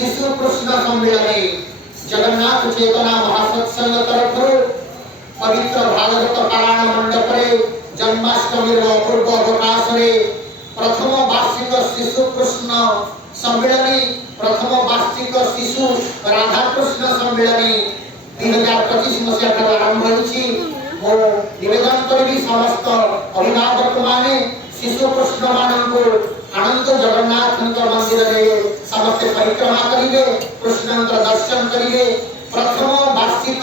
शिशु कृष्ण सम्मेलने जगन्नाथ चेतना महासत्संग तरफ पवित्र भागवत पारायण मंडप रे जन्माष्टमी अपूर्व अवकाश रे प्रथम वार्षिक शिशु कृष्ण सम्मेलनी प्रथम वार्षिक शिशु राधा कृष्ण सम्मेलनी 2025 मसीहा आरंभ होइछि। मो निवेदन करी समस्त अभिभावक माने शिशु कृष्ण माननको आनंद जगन्नाथ मंदिर रे समस्त परिक्रमा करिवे कृष्ण दर्शन करिवे। प्रथम वार्षिक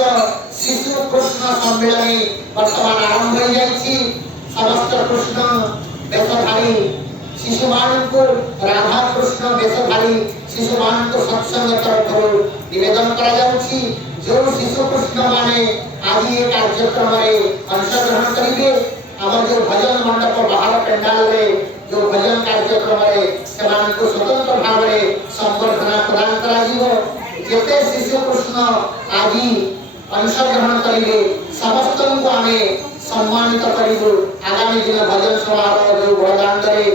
शिशु कृष्ण सम्मेलनी वर्तमान आरंभ हो जाइछि। समस्त कृष्ण वेशधारी शिशु माननको राधा कृष्ण वेशधारी शिशु माननको सत्संग तरफ निवेदन करा जाउछि। जो शिशु कृष्ण माने आज ये कार्यक्रम रे अंशग्रहण करिवे आम जो भजन मंडप बाहर पेंडाल रे जो भजन कार्यक्रम रे सेमानको स्वतंत्र भाव रे संबर्धना प्रदान करा जिवो। जेते शिशु कृष्ण आज अंशग्रहण करिवे समस्त को आमे सम्मानित करिवो। आगामी दिन भजन समारोह जो बड़दांड रे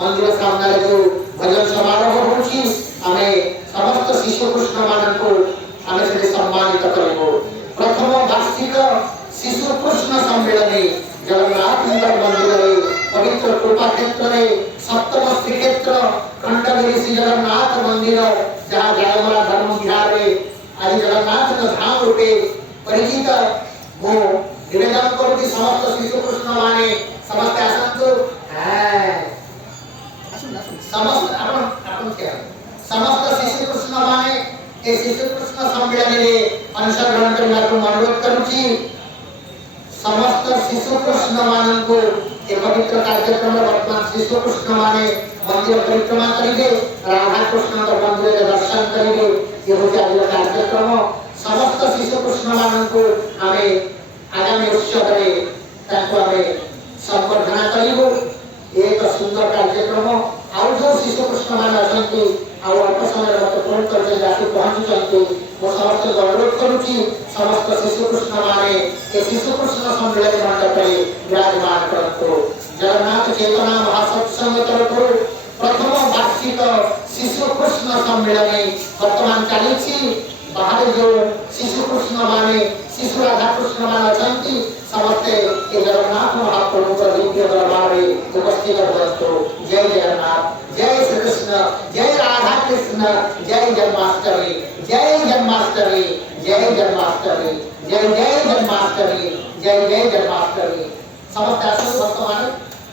मंदिर सामने रे जो भजन समारोह होछि आमे समस्त शिशु कृष्ण मानको आमे से सम्मानित करिवो। प्रथम वार्षिक शिशु कृष्ण सम्मेलने जगन्नाथ मंदिर रे पवित्र कृपा क्षेत्र रे सप्तम श्रीक्षेत्र खंडगिरी श्री जगन्नाथ मंदिर जहाँ जयमला धर्म विहार रे आज जगन्नाथ धाम रूपे परिचित मो निवेदन करती समस्त शिशु कृष्ण माने समस्त आसंतु समस्त अपन क्या समस्त शिशु कृष्ण माने ए शिशु कृष्ण सम्मेलन रे अंशग्रहण करने को अनुरोध करूची। समस्त शिशु कृष्ण माननको ए पवित्र कार्यक्रम वर्तमान शिशु कृष्ण माने मंदिर परिक्रमा करिवे राधा कृष्ण मंदिर दर्शन करिवे। ये होते आज कार्यक्रम समस्त शिशु कृष्ण माननको आमे आगामी उत्सव रे ताको आमे संबर्धना करिवो। एक सुंदर कार्यक्रम आउ जो शिशु कृष्ण मान अछंती आउ अल्प समय मत फोन करके जाके पहुंचुचंती मो समस्त अनुरोध करूची। समस्त शिशु कृष्ण माने ए शिशु कृष्ण सम्मेलन मंडप रे विराजमान करतो। जगन्नाथ चेतना महासत्संग तरफ प्रथम वार्षिक शिशु कृष्ण सम्मेलन वर्तमान चलीछि। बाहर जो शिशु कृष्ण माने शिशु राधा कृष्ण मान अछंती समस्ते ए जगन्नाथ महाप्रभु का दिव्य दरबार रे उपस्थित होतो। जय जगन्नाथ जय श्री कृष्ण जय राधा कृष्ण जय जन्माष्टमी जय जन्माष्टमी जय जन्माष्टमी जय जय जन्माष्टमी जय जय जन्माष्टमी। समस्त वर्तमान